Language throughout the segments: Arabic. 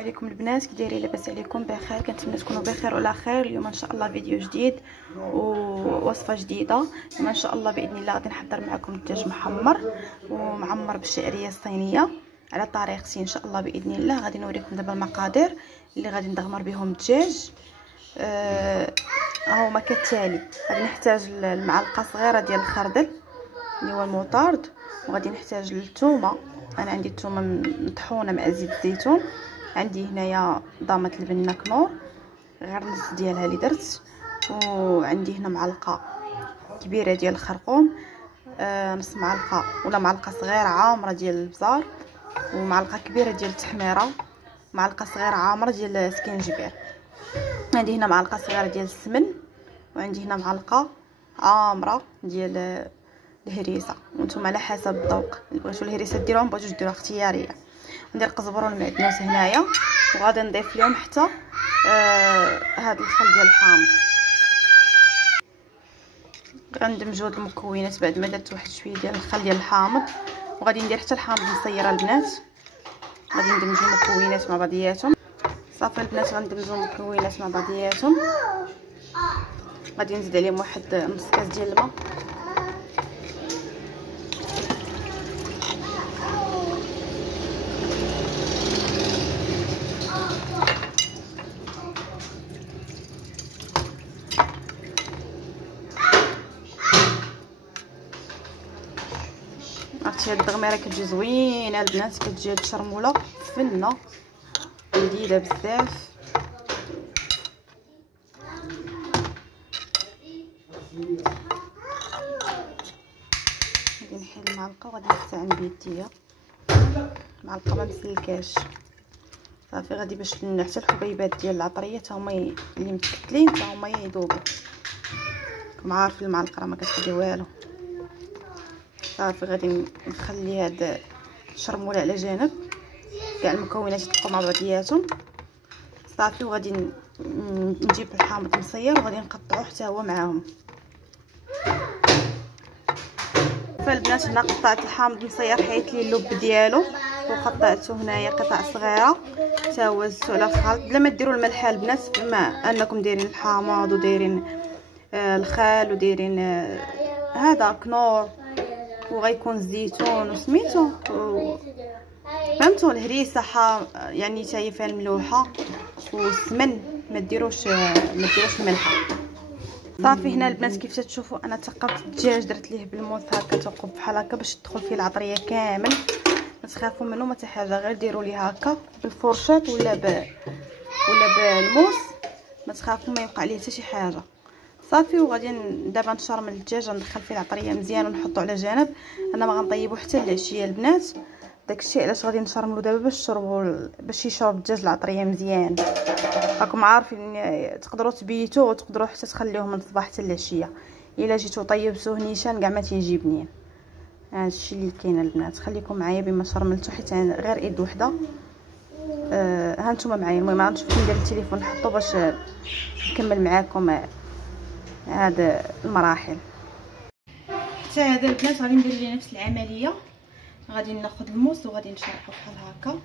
عليكم البنات، كي دايرين؟ لاباس عليكم؟ بخير؟ كنتمنى تكونوا بخير وعلى خير. اليوم ان شاء الله فيديو جديد ووصفه جديده. اليوم ان شاء الله باذن الله غادي نحضر معكم الدجاج محمر ومعمر بالشعريه الصينيه على طريقتي ان شاء الله باذن الله. غادي نوريكم دابا المقادير اللي غادي ندغمر بهم الدجاج. هما كالتالي: غادي نحتاج المعلقه صغيره ديال الخردل اللي هو المطارد، وغادي نحتاج الثومه. انا عندي الثومه مطحونه مع زيت الزيتون. عندي هنايا ضامه البنه كنور غير نص ديالها اللي درت، وعندي هنا معلقه كبيره ديال الخرقوم، نص معلقه ولا معلقه صغيره عامره ديال البزار، ومعلقه كبيره ديال التحميره، معلقه صغيره عامره ديال السكينجبير. عندي هنا معلقه صغيره ديال السمن، وعندي هنا معلقه عامره ديال الهريسه، وانتم على حسب الذوق اللي بغيتو الهريسه ديروها، ما بغيتوش ديروها اختياريه. ندير القزبر والمعدنوس هنايا، وغادي نضيف لهم حتى هذا الخل ديال الحامض. غندمج هاد المكونات بعد ما درت واحد شويه ديال الخل ديال الحامض، وغادي ندير حتى الحامض مصيره البنات. غادي ندمجوا المكونات مع بعضياتهم. صافي البنات، غندمجوا المكونات مع بعضياتهم. غادي نزيد عليهم واحد نص كاس ديال الماء. عرفتي هاد الدغميره كتجي زوينه البنات، كتجي هاد الشرموله فنه لذيذه بزاف. غادي نحيد المعلقه وغادي نستعمل بيديا، معلقه ما مسلكاش. صافي غادي باش حتى الحبيبات ديال العطريه حتى هما اللي متكتلين حتى هما يذوبوا. راكم عارفين المعلقه راه ما كتخلي والو. صافي غادي نخلي هاد الشرموله على جانب، كاع المكونات يطبقوا مع بعضياتهم. صافي وغادي نجيب الحامض مصير وغادي نقطعوه حتى هو معاهم. فالبنات هنا قطعت الحامض مصير، حيت لي اللب ديالو وقطعته هنايا قطع صغيره حتى هو زدتو على الخلط. بلا ما ديروا الملح البنات، بما انكم دايرين الحامض ودايرين الخال ودايرين هذا كنور وغيكون الزيتون وسميتو فهمتوا الهريسه يعني حتى هي فيها الملوحه والسمن، ما ديروش الملح. صافي هنا البنات كيف تشوفوا انا ثقبت الدجاج، درت ليه بالموس هكا ثقب بحال هكا باش تدخل فيه العطريه كامل. ما تخافوا منه ما حتى حاجه، غير ديروا ليه هكا بالفرشات ولا بالموس، ما تخافوا ما يوقع ليه حتى شي حاجه. صافي وغادي دابا نشرمل الدجاج، ندخل فيه العطريه مزيان ونحطو على جانب. انا ما غنطيبو حتى العشيه البنات، داكشي علاش غادي نشرملو دابا باش يشرب الدجاج العطريه مزيان. راكم عارفين تقدروا تبيتوه وتقدروا حتى تخليوه من الصباح حتى العشيه. الا جيتو طيبتوه نيشان كاع ما تيجي بنين. هادشي اللي كاين البنات. خليكم معايا بما شرملتو حيت غير ايد وحده. ها نتوما معايا. المهم ما غنمشي ندير التليفون نحطو باش نكمل معاكم هاد المراحل. حتى هذا البنات غادي ندير ليه نفس العمليه. غادي ناخذ الموس وغادي نشرحو بحال هكا.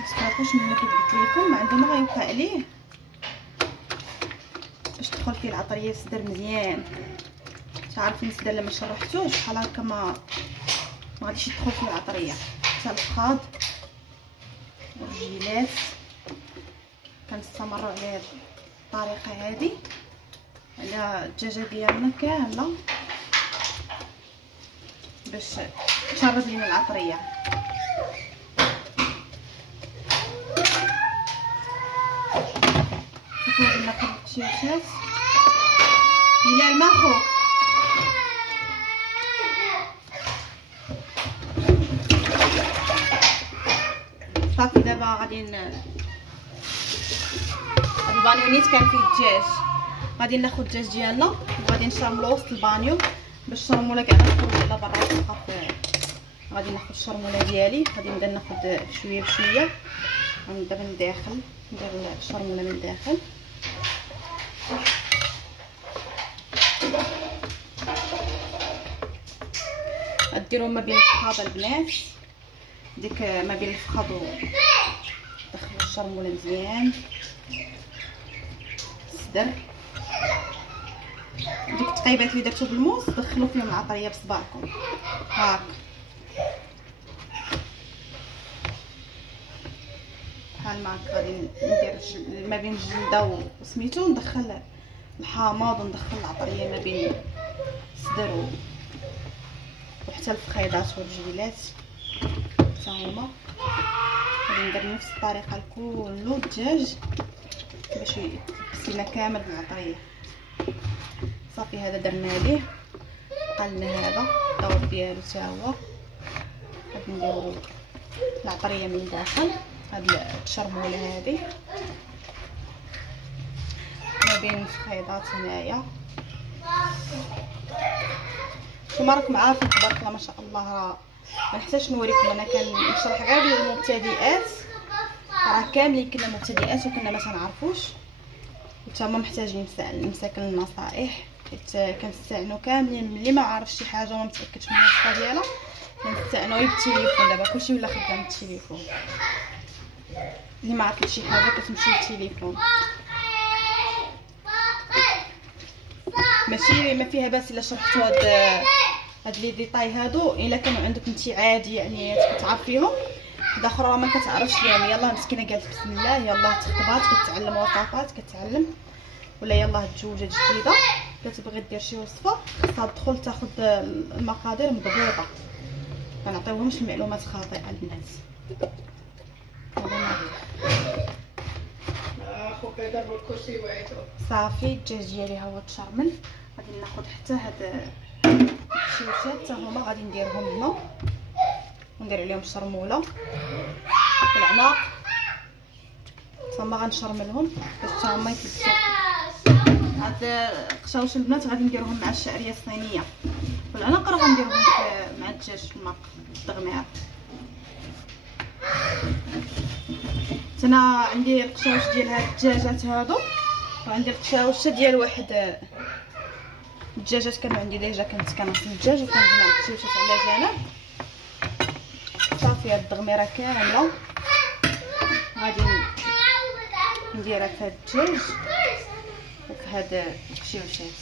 متخافوش ملي كيف قلت لكم، ما عنده ما غيوقع ليه باش تدخل فيه العطريه السدر مزيان. تعرفين السدر لما شرحتوش بحال هكا ما غاديش يدخل فيه العطريه. حتى الفخاض والرجيلات كنستمروا على هذه الطريقه هذه على الدجاجه ديالنا كامله باش تشرب لينا العطريه. غادي ناخذ الشاشات بلال ما خوك. صافي دابا غادي البانيو نيت كان فيه الدجاج. غادي ناخذ الدجاج ديالنا وغادي نشرملو وسط البانيو باش الشرموله كاع تخرج على برا وتبقى. غادي ناخذ الشرموله ديالي، غادي نبدا ناخذ شويه بشويه. غنبدا من الداخل، ندير الشرموله من الداخل. غديروا ما بين الفخاض البنات، ديك ما بين الفخاض الشرموله مزيان. الصدر دوك التقيبات اللي درتو بالموس دخلوا فيهم العطريه بصباعكم هاك بحال ما هكا. غادي ندير ما بين الجلده وسميتو، ندخل الحامض وندخل العطريه ما بين الصدر وحتى الفخيضات والرجيلات حتى هما. غادي ندير نفس الطريقه لكل الدجاج باش يغسلنا كامل بالعطريه. صافي هذا درنا ليه، بقى لنا هذا الدور ديالو حتى هو. غادي نديرو العطريه من الداخل، هاد الشرموله هذه ما بين الفخيضات هنايا. كما راكم عارفين تبارك الله ما شاء الله، راه ما نحتاجش نوريكم، انا كنشرح غير للمبتدئات، راه كاملين كنا مبتدئات وكنا ما تنعرفوش وتما محتاجين نمساكن النصائح، حيت كنستعنوا كاملين ملي ما عارف شي حاجه وما متاكدش من الوصفه ديالها كنستعنوا بالتليفون. دابا كلشي ولا خدام بالتليفون، اللي ما عرفت شي حاجه كتمشي للتليفون. ماشي ما فيها باس الا شرحتوا هاد لي ديطاي هادو الا كانوا عندك انت عادي يعني كتعرفيهم. حدا اخرى ما كتعرفش يعني يلاه مسكينه قالت بسم الله يلاه تخطبات كتعلم وصفات كتعلم، ولا يلاه تزوجات جديده كتبغي دير شي وصفه خاصها تدخل تاخذ المقادير مضبوطه، ما نعطيوهمش المعلومات خاطئه البنات. صافي الدجاج ديالي ها هو تشرمل. غادي ناخذ حتى هاد الشيوشات حتى هما غادي نديرهم هنا وندير عليهم الشرموله والعناق حتى هما غنشرملهم باش حتى هما يتلبسوا. هاد القشاوش البنات غادي نديرهم مع الشعريه الصينيه، والعناق راه غنديرهم مع الدجاج في الماء التغمير. انا عندي القشاوش ديال هاد الدجاجات هادو، وعندي القشاوش ديال واحد الدجاجات كانوا عندي ديجا كنت كنغسل الدجاج وكنجمع القشاوشات على جنب. صافي هاد التغميره كامله غادي نديرها في هاد الدجاج وفي هاد القشاوشات.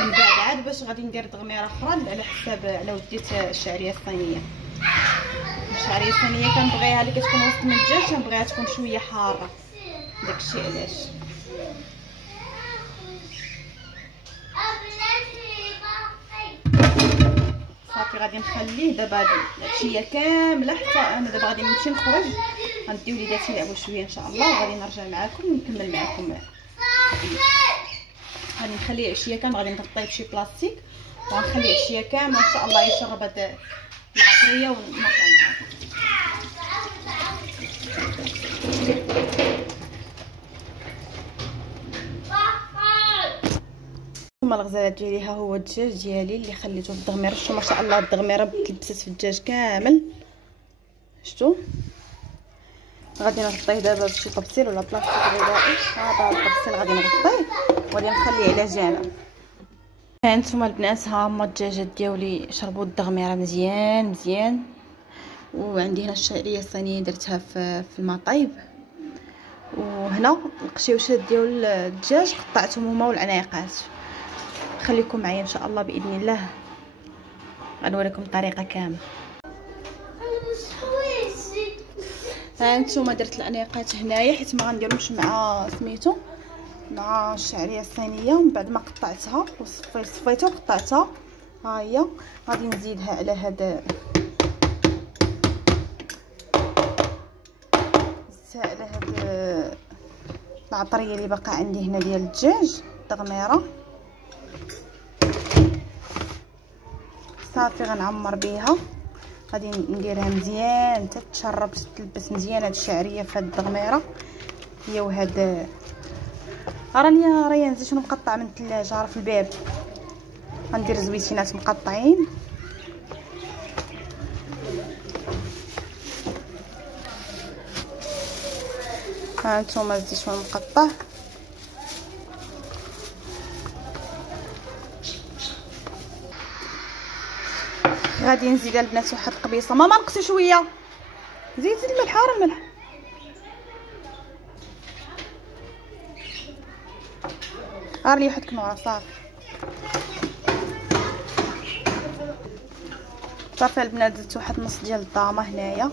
من بعد عاد باش غادي ندير تغميره اخرى على حساب على وديت الشعريه الصينيه. الشعريه الصينيه كنبغيها اللي كتكون وسط من الدجاج كنبغيها تكون شويه حاره، داكشي علاش. صافي غادي نخليه دابا هاد العشيه كامله حتى انا دابا غادي نمشي نخرج، غندي وليداتي يلعبوا شويه ان شاء الله وغادي نرجع معكم ونكمل معكم. غادي نخليه عشيه كامله، غادي نغطيه بشي بلاستيك وغنخليه عشيه كامله ان شاء الله يشرب هاد العطريه ونرجع معكم. ثم الغزالات ديالي ها هو الدجاج ديالي اللي خليته في التغميره. شتو ما شاء الله التغميره تلبست في الدجاج كامل، شتو. غادي نغطيه دابا بشي طبسيل ولا بلاصتيك غذائي. هذا الطبسيل غادي نغطيه وغادي نخليه على جنب. هانتوما البنات ها هما الدجاجات ديالي شربوا التغميره مزيان مزيان. وعندي هنا الشعريه الصينيه درتها في الماء طايب، وهنا القشيوشات ديال الدجاج قطعتهم هما والعناقات. خليكم معايا ان شاء الله باذن الله غنوريكم الطريقه كامله. ها انتما درت العناقات هنايا حيت ما غنديرهمش مع سميتو مع الشعريه الصينيه. ومن بعد ما قطعتها وصفيتها وقطعتها ها هي غادي نزيدها على هاد العطريه اللي باقا عندي هنا ديال الدجاج التغميره. صافي غنعمر بها، غادي نديرها مزيان حتى تشرب تلبس مزيان هاد الشعريه في هاد التغميره هي وهاد. راني نزيد شنو مقطع من الثلاجه راه في الباب. غندير زويتينات مقطعين ها نتوما زيت شنو مقطع. غادي نزيد البنات واحد القبيصه. ماما نقصي شويه زيد الملح، راه الملح. راه حط كنوره صافي. صافي البنات، درت واحد نص ديال الطامه هنايا.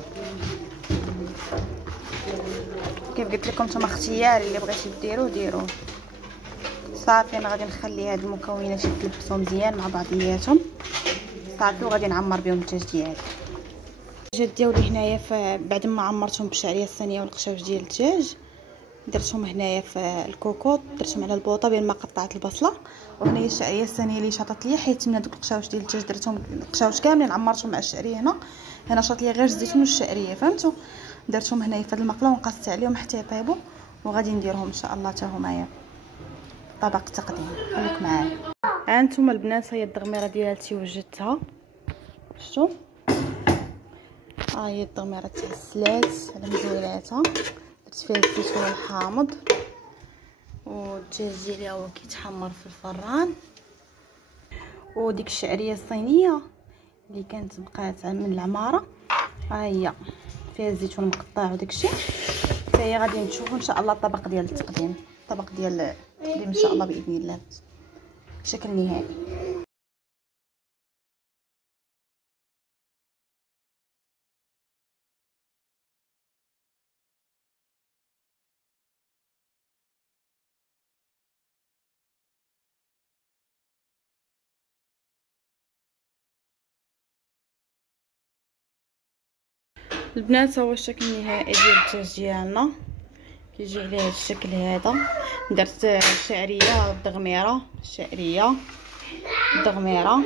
كيف قلت لكم نتوما اختياري، اللي بغيتي ديروه ديروه. صافي انا غادي نخلي هاد المكونات يتلبسوا مزيان مع بعضياتهم صافي، وغادي نعمر بهم الدجاج ديالي. الدجاج ديالي هنايا بعد ما عمرتهم بالشعريه الثانيه والقشاوش ديال الدجاج، درتهم هنايا في الكوكوط، درتهم على البوطه بين ما قطعت البصله. وهنايا الشعريه الثانيه اللي شاطت ليا، حيت من هذوك القشاوش ديال الدجاج درتهم القشاوش كاملين عمرتهم مع الشعريه. هنا شاط ليا غير الزيتون والشعريه، فهمتوا؟ درتهم هنايا في هذه المقله ونقصت عليهم حتى يطيبوا، وغادي نديرهم ان شاء الله حتى هما طبق التقديم. خليك معايا. ها انتم البنات، هي الدغميره ديالتي وجدتها، شفتوا؟ ها هي الدغميره تغسلات على مزولاتها، درت فيها الزيتون الحامض، والدجاج ديالي هو كيتحمر في الفران. وديك الشعريه الصينيه اللي كانت بقات من العماره، ها هي فيها الزيتون مقطع وداكشي. فهي غادي نشوفوا ان شاء الله الطبق ديال التقديم، الطبق ديال التقديم ان شاء الله باذن الله بشكل نهائي. البنات هو الشكل النهائي ديال الدجاج ديالنا، كيجي عليه هذا الشكل هذا. درت الشعريه الدغميره، الشعريه الدغميره،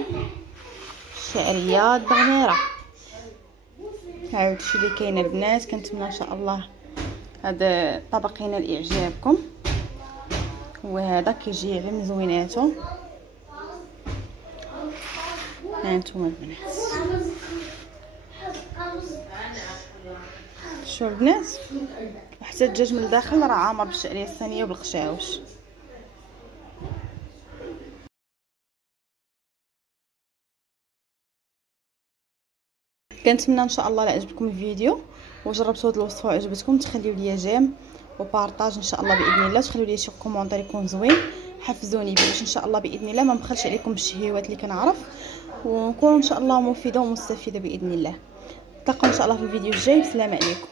الشعريه الدغميره. هاو الشيء اللي كاين البنات. كنتمنى ان شاء الله هذا الطبق ينال اعجابكم. وهذا كيجي على مزويناته. ها انتم البنات، شوفوا البنات، وحتى الدجاج من الداخل راه عامر بالشعريه الثانيه وبالقشاوش. كنتمنى ان شاء الله لا عجبكم الفيديو وجربتوا هذه الوصفه وعجبتكم، تخليوا لي جيم وبارطاج ان شاء الله باذن الله. تخليوا لي شي كومونتير يكون زوين، حفزوني باش ان شاء الله باذن الله ما نبخلش عليكم بالشهيوات اللي كنعرف، ونكون ان شاء الله مفيده ومستفيده باذن الله. نتلاقاو ان شاء الله في الفيديو الجاي. بسلام عليكم.